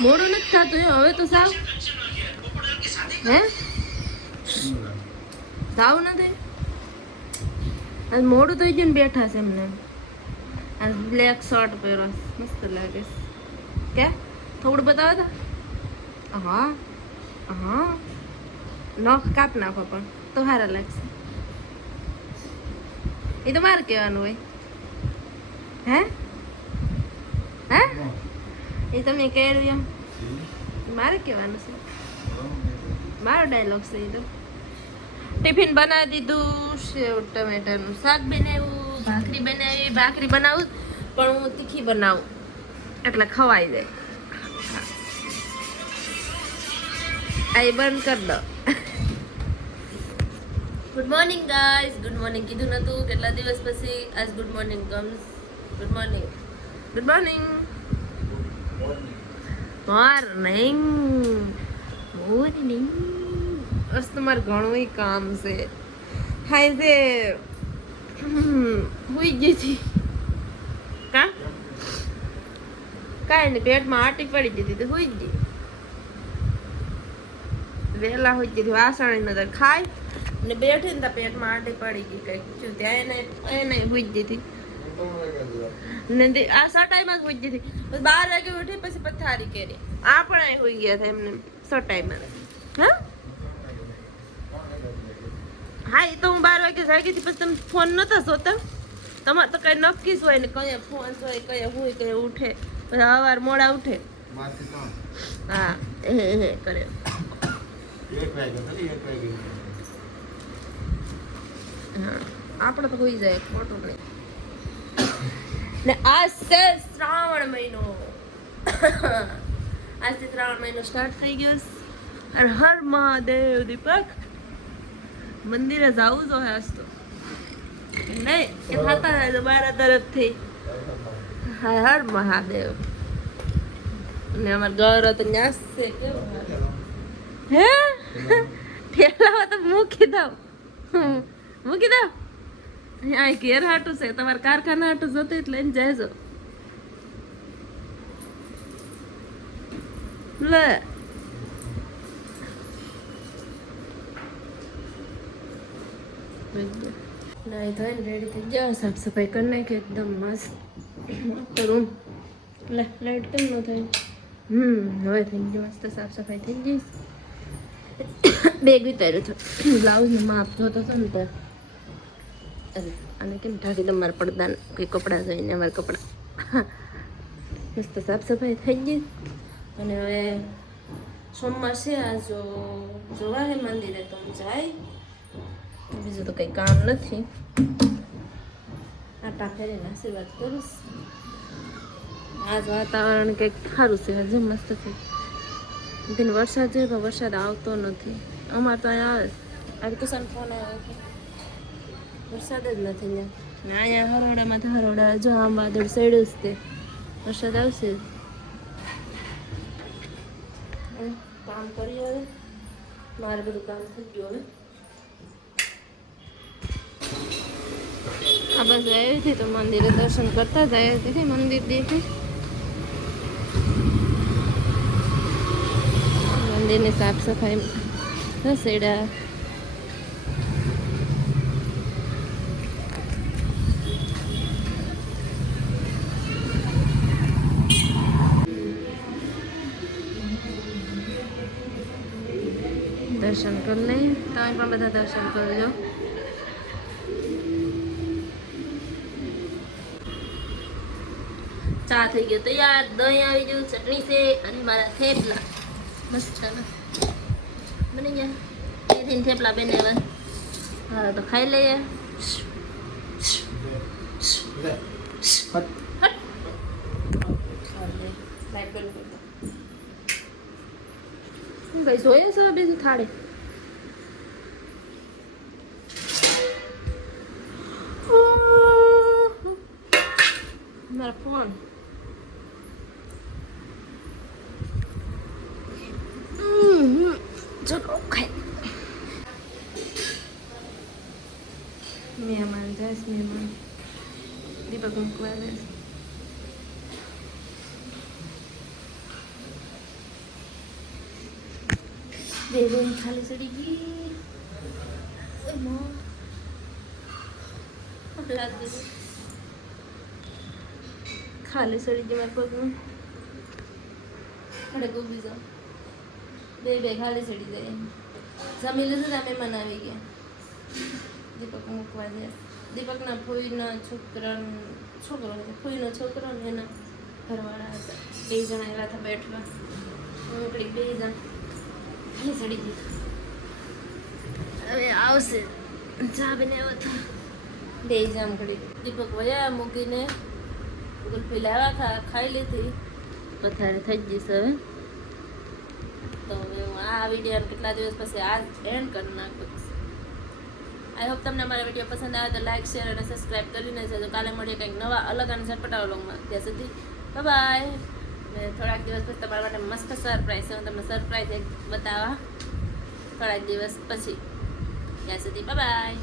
મોડું નથી થતું હવે તો સાવ હે સાવ નથી આજ મોડું થઈ ગયું ને બેઠા છે એમને આ બ્લેક શર્ટ પહેરો મસ્ત લાગે કે થોડું બતાવો તો હા હા નખ કાપ નાખો પણ તો સારા લાગશે એ તો મારે કહેવાનું હોય હે હે એ તમે કહ્યું એમ મારે કહેવાનું છે મારો ડાયલોગ છે એ તો ટિફિન બનાવી દીધું સેવ ટમેટાનું શાક બનાવ્યું ભાખરી બનાવું પણ હું તીખી બનાવું એટલે ખવાઈ જાય આ બંધ કરી દો good morning guys good morning કીધું નતું કેટલા દિવસ પછી આજ good morning comes good morning good morning morning morning બસ તમારે ઘણું કામ છે હાય છે હુઈ ગઈ હતી કા કાંઈ નહીં પેટમાં આટી પડી જતી તો હુઈ જ ગઈ વહેલા હુઈ જતી વાસણ નતર ખાય ને બેઠી ને પેટમાં આટી પડી ગઈ કઈક શું ત્યાં એને હુઈ જ હતી ને આ સટાઈમાં જ હુઈ જતી 12 વાગે ઉઠી પછી પથારી કરી આપણે હુઈ ગયા હતા એમને સટાઈમાં હા હા એ તો હું 12 વાગે જાગી હતી પછી તમે ફોન નતા જોતા તમારે તો કઈ નક્કી જ હોય ને કયા ફોન હોય કયા હોય કયા ઉઠે પછી સવાર મોડા ઉઠે હા હે કરે હા આપણે તો હોઈ જાય ખોટું નહીં ને આજ છે શ્રાવણ મહિનો આજથી શ્રાવણ મહિનો સ્ટાર્ટ થઈ ગયો અને હર મહાદેવ દીપક મંદિરે જવું જો આજ તો નહીં એ થતા જાય તો મારા તરફથી હર મહાદેવ અને અમાર ઘર તો ન્યાસ છે કેવું હે ઠેલાવા તો મૂકી દઉં આ ઘેર હાટું છે તમારે કારખાના હાટું જતું એટલે લઈને જજો લે નાઈ ધોઈને રેડી થઈ ગયા સાફ સફાઈ કરી નાખી એકદમ મસ્ત રૂમ લે લાઈટ કેમ ન થાય હવે થઈ ગયું મસ્ત સાફ સફાઈ થઈ ગઈ બેગ ઉતાર્યું હતું બ્લાઉઝનું માપ જોતો હતો ને ત્યાં અરે અને કેમ ઢાંકી દો મારા પડદાને કોઈ કપડાં જોઈને અમારા કપડાં મસ્ત સાફ સફાઈ થઈ ગઈ અને હવે સોમવાર છે આ જોવા હે મંદિરે તો હું જાય બીજું તો કંઈ કામ નથી આટા ફેરીને આશીર્વાદ કરું આજ વાતાવરણ કંઈક સારું છે હજુ મસ્ત છે દિન વરસાદ છે પણ વરસાદ આવતો નથી અમારે તો અહીંયા આવે આજે કિશન ફોન આવ્યો વરસાદ જ નથી ને અહીંયા હરોડામાં તો હરોડા જો આમ વાદળ સડ્યું જ તે વરસાદ આવશે કામ કરીએ હવે મારે બધું કામ થઈ ગયું હવે આ બસ આવી હતી તો મંદિરે દર્શન કરતા જ આવી હતી મંદિર દેખે મંદિરની સાફ સફાઈ રસેડા દર્શન કરી લઈએ તમે પણ બધા દર્શન કરજો ચા થઈ ગયો તૈયાર દહીં આવી ગયું ચટણી છે અને મારા થેપલા મસ્ત બની ગયા એથી થેપલા બને હા તો ખાઈ લઈએ ભાઈ જોઈએ છે બીજું થાળે મારા ફોન ચલો ખાઈ મહેમાન જઈશ મહેમાન દીપક મૂકવા જઈશ બે બેન ખાલી ચડી ગઈ. એમાં લાગે છે. ખાલી ચડી ગઈ મારા પગમાં. ખડે ઉભી જાઓ. બે ખાલી ચડી જાય. જમી લીધું અમે મનાવી ગયા. દીપક મૂકવા જાય. દીપકના ફોઈના છોકરો છે. ફોઈનો છોકરો ને એના ઘરવાળા હતા. બે જણા એવા હતા બેઠવા. મોકલી બે જણ ખાલી ચડી ગઈ. હવે આવશે ચા બનાવ્યો હતો. બે જામ કરી દીપક વયા મૂકીને ગુલફી લાવ્યા ખાઈ લીધી. પથારે થઈ જઈશ હવે. તો હવે હું આ વિડીયો કેટલા દિવસ પછી આ એન્ડ કરી નાખું. આઈ હોપ તમને અમારા વિડીયો પસંદ આવે તો લાઈક શેર અને સબસ્ક્રાઈબ કરીને જજો. કાલે મળીએ કંઈક નવા અલગ અને ઝટપટા વ્લોગમાં. ત્યાં સુધી બાય. ને થોડાક દિવસ પછી તમારા માટે મસ્ત સરપ્રાઈઝ છે. હું તમને સરપ્રાઈઝ એક બતાવવા થોડાક દિવસ પછી. ત્યાં સુધી બાય.